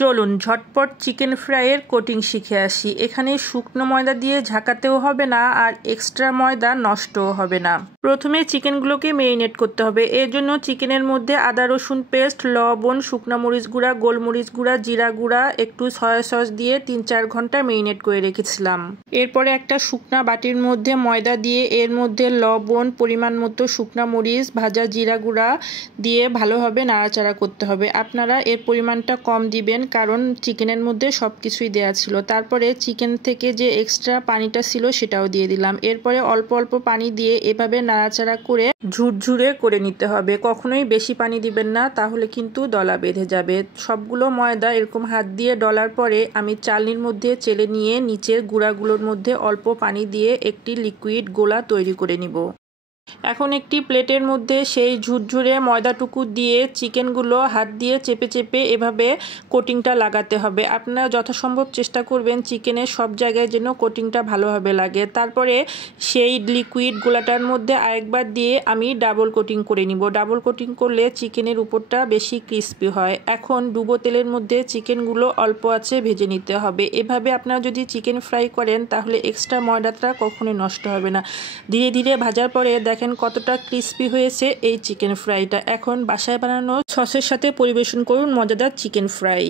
চলুন ঝটপট chicken ফ্রাইয়ের coating শিখে আসি। এখানে শুকনো ময়দা দিয়ে ঝাঁকাতেও হবে না আর এক্সট্রা ময়দা নষ্টও হবে না। প্রথমে চিকেনগুলোকে মেরিনেট করতে হবে। এর জন্য চিকেনের মধ্যে আদা রসুন পেস্ট, লবণ, শুকনো মরিচ গুঁড়া, গোলমরিচ গুঁড়া, জিরা গুঁড়া, একটু সয়া সস দিয়ে 3-4 ঘন্টা মেরিনেট করে রেখেছিলাম। এরপরে একটা শুকনা বাটির মধ্যে ময়দা দিয়ে এর মধ্যে লবণ, পরিমাণ মতো শুকনো মরিচ, ভাজা জিরা গুঁড়া দিয়ে ভালোভাবে নাড়াচাড়া করতে হবে। আপনারা এর পরিমাণটা কম দিবেন কারণ চিকেনের মধ্যে সব কিছুই দেওয়া ছিল। তারপরে চিকেন থেকে যে এক্সট্রা পানিটা ছিল সেটাও দিয়ে দিলাম। এরপরে অল্প অল্প পানি দিয়ে এভাবে নাড়াচাড়া করে ঝুরঝুরে করে নিতে হবে। কখনোই বেশি পানি দিবেন না, তাহলে কিন্তু দলা বেঁধে যাবে। সবগুলো ময়দা এরকম হাত দিয়ে ডলার পরে আমি চালনির মধ্যে চেলে নিয়ে নিচের গুঁড়াগুলোর মধ্যে অল্প পানি দিয়ে একটি লিকুইড গোলা তৈরি করে নিব। এখন একটি প্লেটের মধ্যে সেই ঝুরঝুরে ময়দাটুকু দিয়ে চিকেনগুলো হাত দিয়ে চেপে চেপে এভাবে কোটিংটা লাগাতে হবে। আপনারা যথাসম্ভব চেষ্টা করবেন চিকেনের সব জায়গায় যেন কোটিংটা ভালোভাবে লাগে। তারপরে সেই লিকুইড গোলাটার মধ্যে আরেকবার দিয়ে আমি ডাবল কোটিং করে নিব। ডাবল কোটিং করলে চিকেনের উপরটা বেশি ক্রিস্পি হয়। এখন ডুবো তেলের মধ্যে চিকেনগুলো অল্প আঁচে ভেজে নিতে হবে। এভাবে আপনারা যদি চিকেন ফ্রাই করেন তাহলে এক্সট্রা ময়দাটা কখনোই নষ্ট হবে না। ধীরে ধীরে ভাজার পরে দেখেন কতটা ক্রিস্পি হয়েছে এই চিকেন ফ্রাইটা। এখন বাসায় বানানো সসের সাথে পরিবেশন করুন মজাদার চিকেন ফ্রাই।